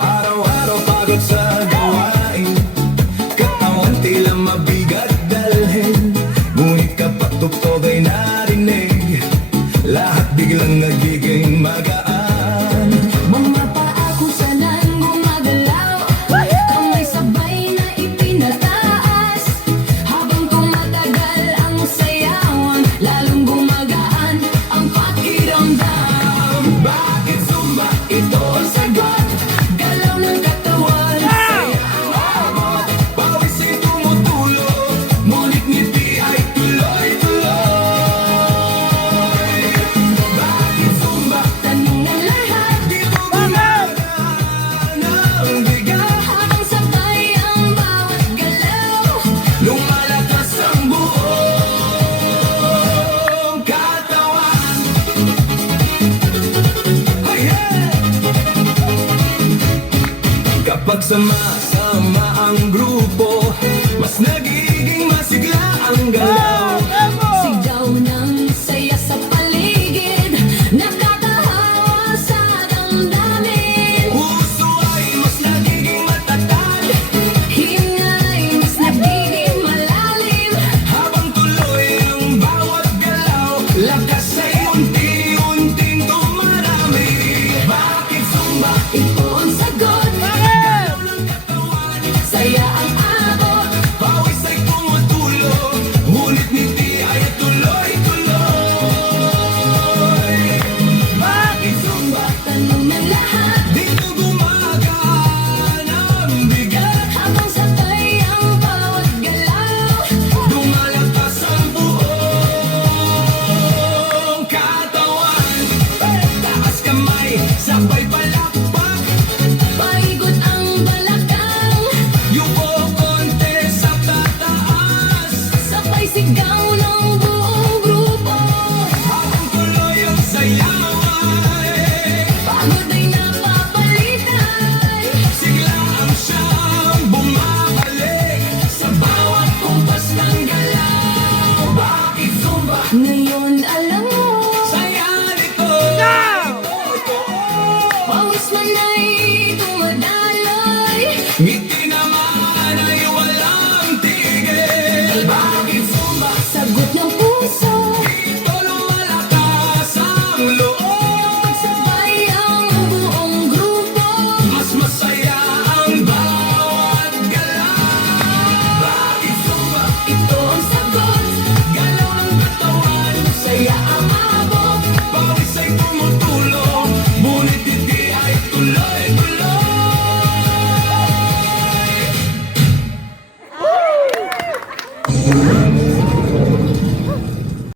Araw-araw pagod sa gawain, katawan tila mabigat dalhin. Ngunit kapag tugtog ay narinig, lahat biglang nagiging magaan. Mga paa kung saan gumagalaw, kamay sabay na itinataas. Habang tumatagal ang sayawan, lalong gumagaan ang pakiramdam. Bakit Zumba? Ito ang sagot. Galaw ng katawan, Saya ang abot, pawis ay tumutulog, ngunit ngiti ay tuloy-tuloy. Bakit Zumba? tanong ng lahat. Dito gumagaan ang bigat, Habang sabay ang bawat galaw, lumalakas ang buong katawan. Hey, hey! Kapag sama-sama ang grupo, mas nagiging masigla ang galaw. sigaw ng saya sa paligid, nakakahawa sa damdamin. Puso ay mas nagiging matatag, Hingay mas nagiging malalim. habang tuloy ang bawat galaw, lakas ay unti-unting dumarami. Bakit Zumba? Ito ang sagot, Galaw ng katawan, saya ang abot. pawis ay tumutulog, ngunit ngiti ay tuloy-tuloy. Bakit Zumba? Tanong ng lahat, Dito gumagaan ang bigat, habang sabay ang bawat galaw. lumalakas ang buong katawan. Taas kamay, sabay palakpak, Paikot ang balakang, yuko konti sa tataas. sabay sigaw ng buong grupo. Habang tuloy ang sayaway, Pagod ay napapalitan, siglaan siyang bumabalik sa bawat kumpas ng galaw. Bakit Zumba? ngayon alam mo. Saya nito, ito, Pawis man ay dumadaloy, ngiti naman ay walang tigil. Bakit Zumba? sagot ng puso. Dito lumalakas ang loob, Sabay ang buong grupo, mas masaya ang bawat galaw. Bakit Zumba? ito ang sagot. Galaw ng katawan, Saya ang abot, pawis ay tumutulong, ngunit hindi ay tuloy-tuloy.